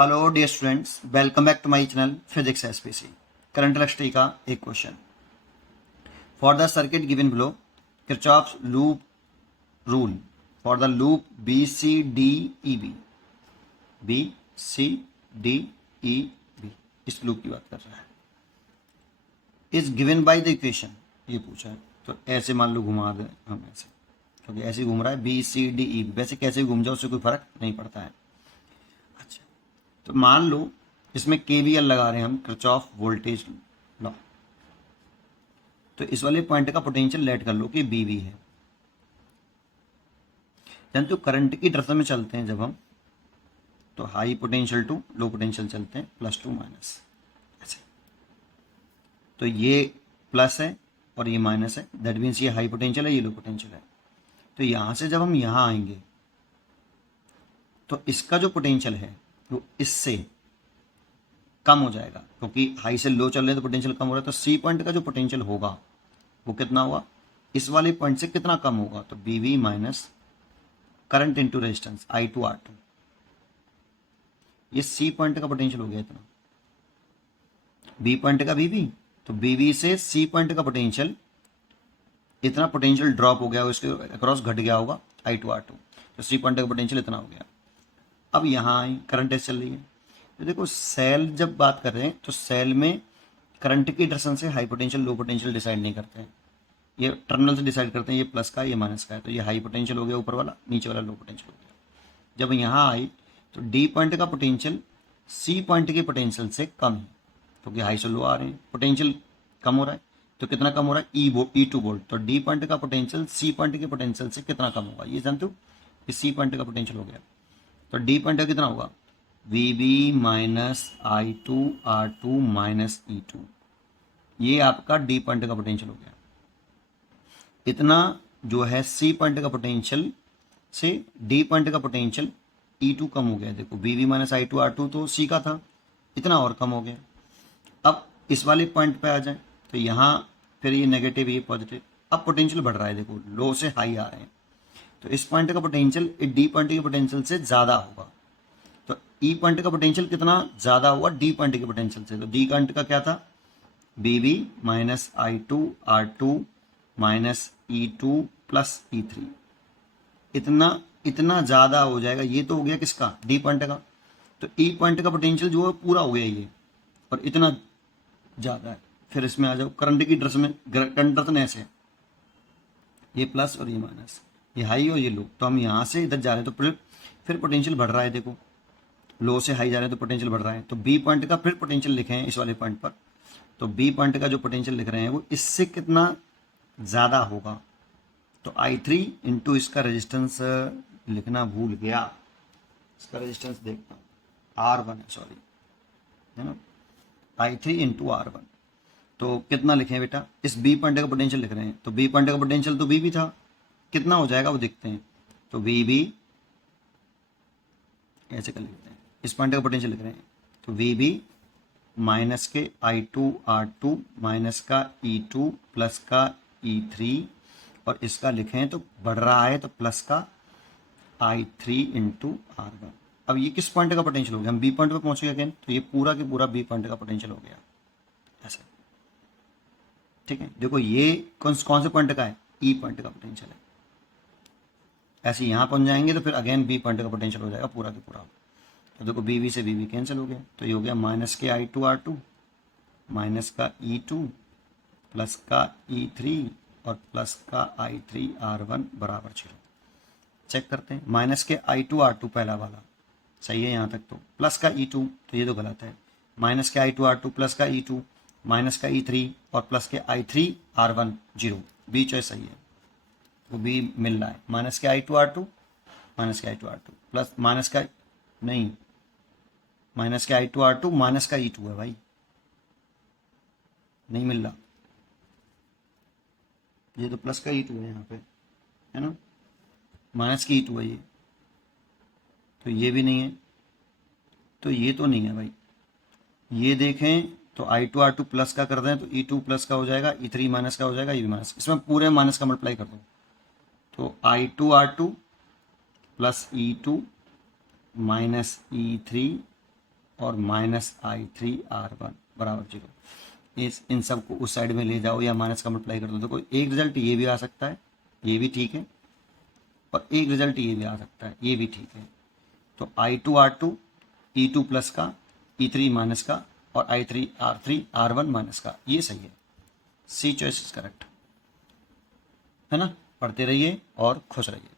Hello dear students, welcome back to my channel physics SPC. Current electricity का एक question. For the circuit given below, Kirchhoff's loop rule for the loop B C D E B, B C D E B, इस loop की बात कर रहा है। Is given by the equation, ये पूछा है। तो ऐसे मान लो घुमा दें हम ऐसे, क्योंकि ऐसे घूम रहा है B C D E B. वैसे कैसे घूम जाओ उससे कोई फर्क नहीं पड़ता है। अच्छा, तो मान लो इसमें केवीएल लगा रहे हैं हम, किरचॉफ वोल्टेज लॉ। तो इस वाले पॉइंट का पोटेंशियल लेट कर लो कि बीवी है। तो करंट की दिशा में चलते हैं जब हम, तो high potential to low potential चलते हैं, प्लस टू माइनस ऐसे। तो ये प्लस है और ये माइनस है, दैट मीन्स ये हाई पोटेंशियल है, ये लो पोटेंशियल है। तो यहां से जब हम यहां आएंगे तो इसका जो पोटेंशियल है वो इससे कम हो जाएगा, क्योंकि हाई से लो चल रहे हैं तो पोटेंशियल कम हो रहा है। तो सी पॉइंट का जो पोटेंशियल होगा वो कितना हुआ, इस वाले पॉइंट से कितना कम होगा, तो B V minus current into resistance I two are two. ये सी पॉइंट का पोटेंशियल हो गया इतना, बी पॉइंट का बी वी, तो बी वी से सी पॉइंट का पोटेंशियल, इतना पोटेंशियल ड्रॉप हो गया, उसके अक्रॉस घट गया होगा आई टू आर टू। तो सी पॉइंट का पोटेंशियल इतना हो गया। अब यहाँ आई करंट ऐसे चल रही है। तो देखो सेल जब बात कर रहे हैं तो सेल में करंट की डायरेक्शन से high potential low potential decide नहीं करते हैं, ये टर्मिनल से डिसाइड करते हैं, ये प्लस का ये माइनस का है। तो ये हाई पोटेंशियल हो गया ऊपर वाला, नीचे वाला लो पोटेंशियल हो गया। जब यहाँ आई तो डी पॉइंट का पोटेंशियल सी पॉइंट के पोटेंशियल से कम है, क्योंकि हाई से लो आ रहे हैं, पोटेंशियल कम हो रहा है। तो कितना कम हो रहा है, ई टू वोल्ट। तो डी पॉइंट का पोटेंशियल सी पॉइंट के पोटेंशियल से कितना कम होगा, ये जानते हो, ये सी पॉइंट का पोटेंशियल हो गया। तो डी पॉइंट का कितना होगा, V B minus I two are two minus E two. ये आपका डी पॉइंट का पोटेंशियल हो गया। इतना जो है सी पॉइंट का पोटेंशियल से डी पॉइंट का पोटेंशियल ई टू कम हो गया। देखो V V minus I two are two तो सी का था, इतना और कम हो गया। अब इस वाले पॉइंट पे आ जाए तो यहाँ फिर ये नेगेटिव ये पॉजिटिव, अब पोटेंशियल बढ़ रहा है। देखो लो से हाई आ रहे हैं, तो इस पॉइंट का पोटेंशियल डी पॉइंट के पोटेंशियल से ज़्यादा होगा। तो ई पॉइंट का पोटेंशियल कितना ज़्यादा हुआ डी पॉइंट के पोटेंशियल से। तो डी पॉइंट का क्या था, B V minus I two are two minus E two plus E three. इतना इतना ज़्यादा हो जाएगा। ये तो हो गया किसका, डी पॉइंट का। तो ई पॉइंट का पोटेंशियल जो है पूरा हो गया ये, और इतना ज़्यादा है। फिर इसमें आ जाओ करंट की ड्रेस में, करंट ड्रेस में ऐसे ये प्लस और ये माइनस, ये हाई और ये लो। तो हम यहाँ से इधर जा रहे हैं तो फिर पोटेंशियल बढ़ रहा है। देखो लो से हाई जा रहे हैं तो पोटेंशियल बढ़ रहा है। तो बी पॉइंट का फिर पोटेंशियल लिखे हैं इस वाले पॉइंट पर। तो बी पॉइंट का जो पोटेंशियल लिख रहे हैं वो इससे कितना ज़्यादा होगा। तो आई थ्री इंटू इसका रेजिस्टेंस लिखना भूल गया, इसका रेजिस्टेंस देखता हूँ, आर वन है, सॉरी, है ना, I three into are one. तो कितना लिखें बेटा, इस बी पॉइंट का पोटेंशियल लिख रहे हैं। तो बी पॉइंट का पोटेंशियल तो बी भी था, कितना हो जाएगा वो देखते हैं। तो वी बी ऐसे कर लिखते हैं, इस पॉइंट का पोटेंशियल लिख रहे हैं। तो वी बी माइनस के i two are two minus का ई टू प्लस का ई थ्री, और इसका लिखें तो बढ़ रहा है तो प्लस का I three into are one. अब ये किस पॉइंट का पोटेंशियल हो गया, हम बी पॉइंट पे पहुंच गए अगेन। तो ये पूरा के पूरा बी पॉइंट का पोटेंशियल हो गया ऐसे, ठीक है। देखो ये कौन से पॉइंट का है, ई पॉइंट का पोटेंशियल है। ऐसे यहाँ पहुंच जाएंगे तो फिर अगेन बी पॉइंट का पोटेंशियल हो जाएगा पूरा के पूरा। तो देखो बी वी से बी वी कैंसिल हो गया। तो ये हो गया माइनस के i two are two minus का ई टू प्लस का ई थ्री और प्लस का आई थ्री आर वन बराबर 0। चेक करते हैं, माइनस के आई टू आर टू पहला वाला सही है यहाँ तक, तो प्लस का ई टू तो ये तो गलत है। माइनस के i two are two plus का ई टू माइनस का ई थ्री और प्लस के i three r one 0, B choice सही है, वो बी मिल रहा है। माइनस के i two are two minus के i two are two plus minus का नहीं, माइनस के i two are two minus का ई टू है भाई, नहीं मिल रहा, ये तो प्लस का ई टू है यहाँ पे, है ना, माइनस की ई टू है ये, तो ये भी नहीं है, तो ये तो नहीं है भाई। ये देखें तो i two are two plus का कर दें तो ई टू प्लस का हो जाएगा, ई थ्री माइनस का हो जाएगा, ये भी माइनस, इसमें पूरे माइनस का मल्टीप्लाई कर दो। तो i two are two plus e two minus e three और -i3r1 बराबर 0। इन सब को उस साइड में ले जाओ या माइनस का मल्टीप्लाई कर दो। देखो एक रिजल्ट ये भी आ सकता है, ये भी ठीक है, और एक रिजल्ट ये भी आ सकता है, ये भी ठीक है। तो i2r2 e2 प्लस का, e3 माइनस का, और i3r3 r1 माइनस का, ये सही है। सी चॉइस इज करेक्ट है ना। पढ़ते रहिए और खुश रहिए।